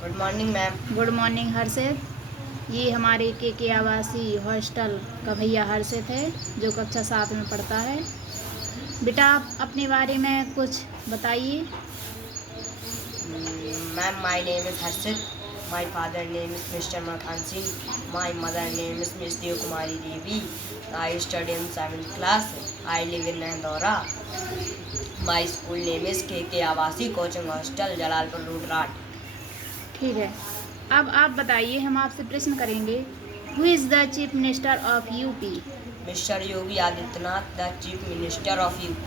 Good morning ma'am. Good morning Harshit. ये हमारे के आवासीय हॉस्टल का भैया हर्षित है जो कक्षा 7 में पढ़ता है। बेटा आप अपने बारे में कुछ बताइए। Ma'am, my name is Harshit. My father name is Mr. Makhan Singh. My mother name is Miss Dev Kumari Devi. I study in 7th class. I live in Nandora. My school name is KK Awasi Coaching Hostel, Jalalpur Road, Rat. ठीक है, अब आप बताइए, हम आपसे प्रश्न करेंगे। Who is the chief minister of UP? Mr. Yogi Adityanath, the Chief Minister of UP.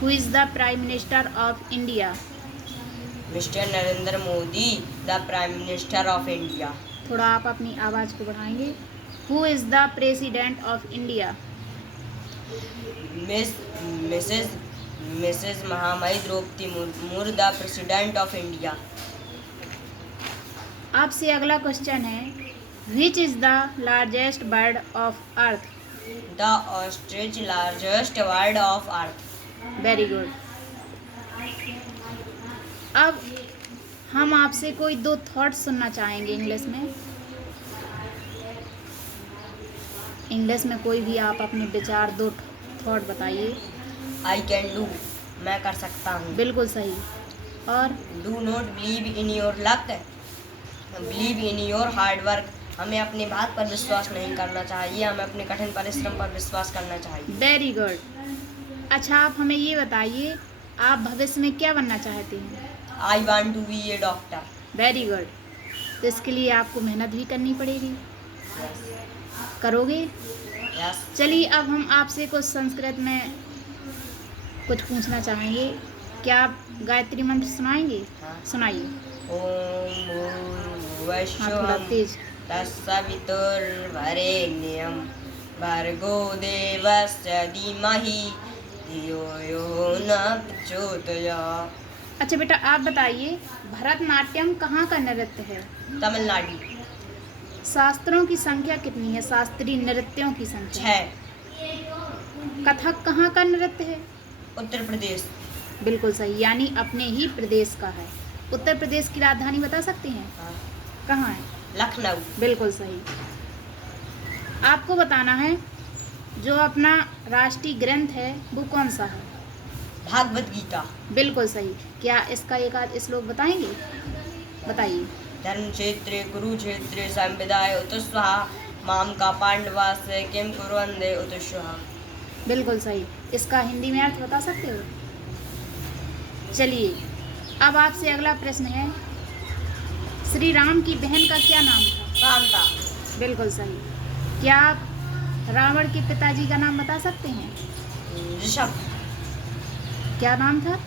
Who is the prime minister of India? Mr. Narendra Modi, the Prime Minister of India. थोड़ा आप अपनी आवाज़ को बढ़ाएंगे। Who is the president of India? Mrs. Mahamai Draupadi Murmu, the President of India. आपसे अगला question है, which is the largest bird of earth? The ostrich, largest bird of earth. Very good. अब हम आपसे कोई 2 थॉट्स सुनना चाहेंगे English में। इंग्लिश में कोई भी आप अपने विचार 2 थॉट बताइए। I can do, मैं कर सकता हूँ. बिल्कुल सही। और Do not believe in your luck, believe in your hard work. हमें अपनी बात पर विश्वास नहीं करना चाहिए, हमें अपने कठिन परिश्रम पर विश्वास करना चाहिए. Very good. अच्छा आप हमें ये बताइए, आप भविष्य में क्या बनना चाहते हैं? I want to be a doctor. Very good. तो इसके लिए आपको मेहनत भी करनी पड़ेगी। Yes. करोगे? Yes. चलिए अब हम आपसे कुछ संस्कृत में कुछ पूछना चाहेंगे। क्या आप गायत्री मंत्र सुनाएंगे? हाँ. सुनाइए। ओम हाँ, थोड़ा भूर्भुवस्सुः तेज। तत्सवितुर्वरेण्यं भर्गो देवस्य धीमहि धियो यो न प्रचोदयात्. अच्छा बेटा आप बताइए, भरतनाट्यम कहाँ का नृत्य है? तमिलनाडु. शास्त्रों की संख्या कितनी है? शास्त्रीय नृत्यों की संख्या? 6. कथक कहाँ का नृत्य है? उत्तर प्रदेश. बिल्कुल सही, यानी अपने ही प्रदेश का है। उत्तर प्रदेश की राजधानी बता सकते हैं? हाँ. कहाँ है? लखनऊ. बिल्कुल सही। आपको बताना है जो अपना राष्ट्रीय ग्रंथ है वो कौन सा है? भागवत गीता. बिल्कुल सही। क्या इसका एक आध श्लोक बताएंगे? बताइए। धर्म क्षेत्रे कुरुक्षेत्रे संविदाय उतस्वहा माम का पांडवास किम कुर्वन्ते उतस्वहा. बिल्कुल सही। इसका हिंदी में अर्थ बता सकते हो? चलिए अब आपसे अगला प्रश्न है, श्री राम की बहन का क्या नाम था? कांता. बिल्कुल सही। क्या आप रावण के पिताजी का नाम बता सकते हैं? ऋषभ. क्या नाम था?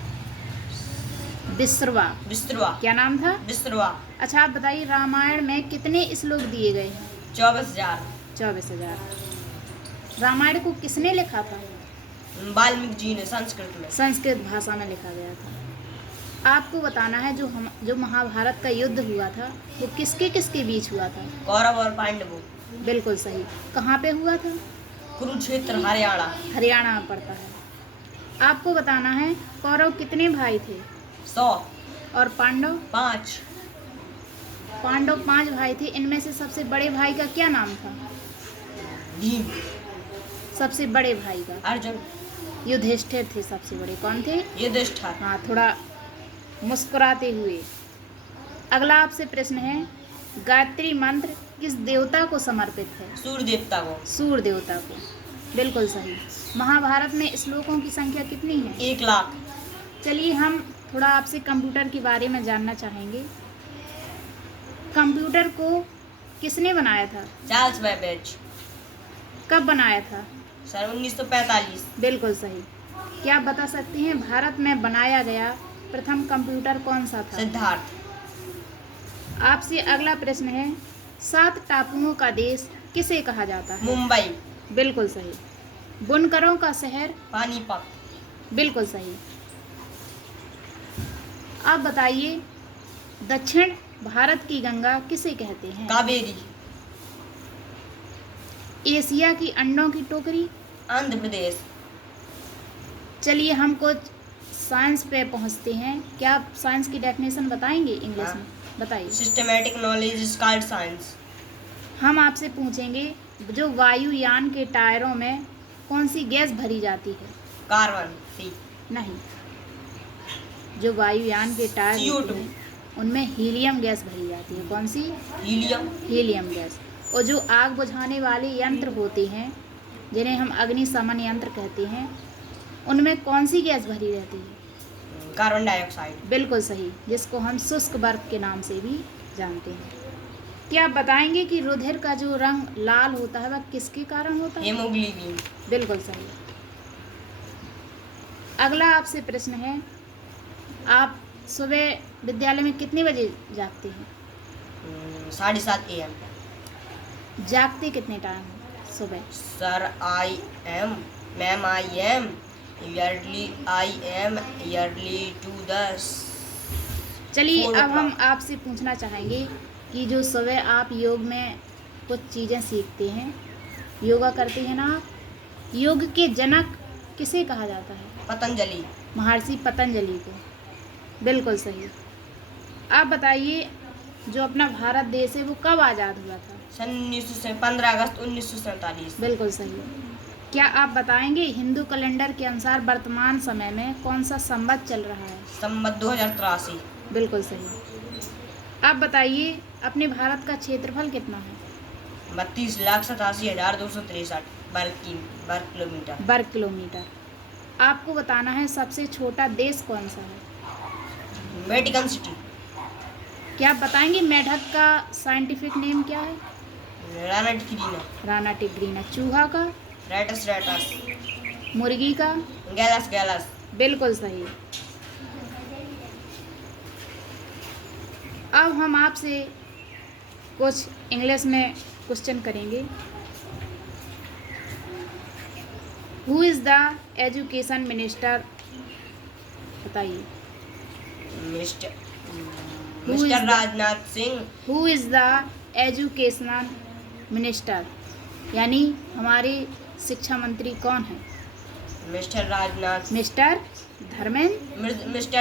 विश्रवा। विश्रवा. क्या नाम था? विश्रवा. अच्छा आप बताइए, रामायण में कितने श्लोक दिए गए हैं? 24,000. 24,000। रामायण को किसने लिखा था? वाल्मीकि जी ने संस्कृत में. संस्कृत भाषा में लिखा गया था। आपको बताना है जो महाभारत का युद्ध हुआ था वो किसके किसके बीच हुआ था? कौरव और पांडवों. बिल्कुल सही। कहाँ पे हुआ था? कुरुक्षेत्र, हरियाणा. हरियाणा में पड़ता है। आपको बताना है कौरव कितने भाई थे? 100. और पांडव? 5. पांडव 5 भाई थे। इनमें से सबसे बड़े भाई का क्या नाम था? भीम. सबसे बड़े भाई का? अर्जुन. युधिष्ठिर थे सबसे बड़े। कौन थे? युधिष्ठिर. हाँ, थोड़ा मुस्कुराते हुए। अगला आपसे प्रश्न है, गायत्री मंत्र किस देवता को समर्पित है? सूर्य देवता को. सूर्य देवता को। बिल्कुल सही। महाभारत में श्लोकों की संख्या कितनी है? 1,00,000. चलिए हम थोड़ा आपसे कंप्यूटर के बारे में जानना चाहेंगे। कंप्यूटर को किसने बनाया था? Charles Babbage. कब बनाया था? सन 1945. बिल्कुल सही। क्या आप बता सकते हैं भारत में बनाया गया प्रथम कंप्यूटर कौन सा था? सिद्धार्थ. आपसे अगला प्रश्न है, 7 टापुओं का देश किसे कहा जाता है? मुंबई. बिल्कुल सही। बुनकरों का शहर? पानीपत. बिल्कुल सही। आप बताइए, दक्षिण भारत की गंगा किसे कहते हैं? कावेरी. एशिया की अंडों की टोकरी? आंध्र प्रदेश. चलिए हम कुछ साइंस पे पहुंचते हैं। क्या आप साइंस की डेफिनेशन बताएंगे इंग्लिश हाँ. में? बताइए। Systematic knowledge is called science. हम आपसे पूछेंगे जो वायुयान के टायरों में कौन सी गैस भरी जाती है? कार्बन। सी। नहीं, जो वायुयान के टायर होते CO2। हैं उनमें हीलियम गैस भरी जाती है। कौन सी? हीलियम। Helium gas. और जो आग बुझाने वाले यंत्र होते हैं जिन्हें हम अग्निशमन यंत्र कहते हैं उनमें कौन सी गैस भरी रहती है? Carbon dioxide. बिल्कुल सही, जिसको हम शुष्क बर्फ के नाम से भी जानते हैं। क्या आप बताएंगे कि रुधिर का जो रंग लाल होता है वह किसके कारण होता है? हेमोग्लोबिन। बिल्कुल सही। अगला आपसे प्रश्न है, आप सुबह विद्यालय में कितने बजे जागते हैं? 7:30 AM। जागते कितने टाइम सुबह? Sir I am, ma'am I am, early to the. चलिए 4 अब हम o'clock। आपसे पूछना चाहेंगे कि जो सुबह आप योग में कुछ चीज़ें सीखते हैं, योगा करते हैं ना आप, योग के जनक किसे कहा जाता है? पतंजलि। महर्षि पतंजलि को। बिल्कुल सही। आप बताइए जो अपना भारत देश है वो कब आज़ाद हुआ था? सन 15 अगस्त 1947। बिल्कुल सही। क्या आप बताएंगे हिंदू कैलेंडर के अनुसार वर्तमान समय में कौन सा संवत चल रहा है? संवत 2083। बिल्कुल सही। आप बताइए अपने भारत का क्षेत्रफल कितना है? 32,87,263 वर्ग किलोमीटर। वर्ग किलोमीटर। आपको बताना है सबसे छोटा देश कौन सा है? Vatican city. क्या आप बताएंगे मेढक का साइंटिफिक नेम क्या है? राना टिग्रीना। राना टिग्रीना। चूहा का? रेटस। मुर्गी का? गैलस। बिल्कुल सही। अब हम आपसे कुछ इंग्लिश में क्वेश्चन करेंगे। Who is the education minister? बताइए। Mister Rajnath Singh. Who is the educational minister, यानी हमारे शिक्षा मंत्री कौन है? Mister Rajnath. Mister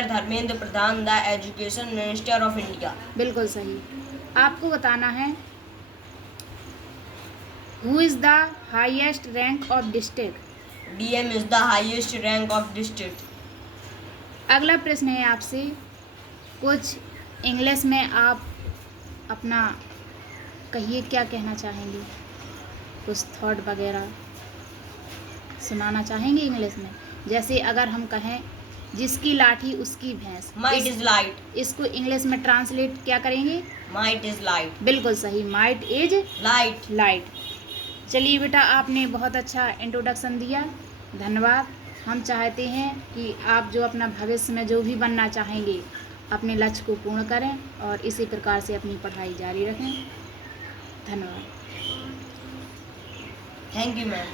Dharmendra Pradhan, the education minister of India. बिल्कुल सही। आपको बताना है who is the highest rank of district? DM is the highest rank of district. अगला प्रश्न है आपसे, कुछ इंग्लिश में आप अपना कहिए, क्या कहना चाहेंगे? कुछ थॉट वगैरह सुनाना चाहेंगे इंग्लिश में? जैसे अगर हम कहें जिसकी लाठी उसकी भैंस, माइट इज लाइट। इसको इंग्लिश में ट्रांसलेट क्या करेंगे? Might is light. बिल्कुल सही, माइट इज लाइट। लाइट। चलिए बेटा, आपने बहुत अच्छा इंट्रोडक्शन दिया, धन्यवाद। हम चाहते हैं कि आप जो अपना भविष्य में जो भी बनना चाहेंगे अपने लक्ष्य को पूर्ण करें और इसी प्रकार से अपनी पढ़ाई जारी रखें। धन्यवाद। Thank you ma'am.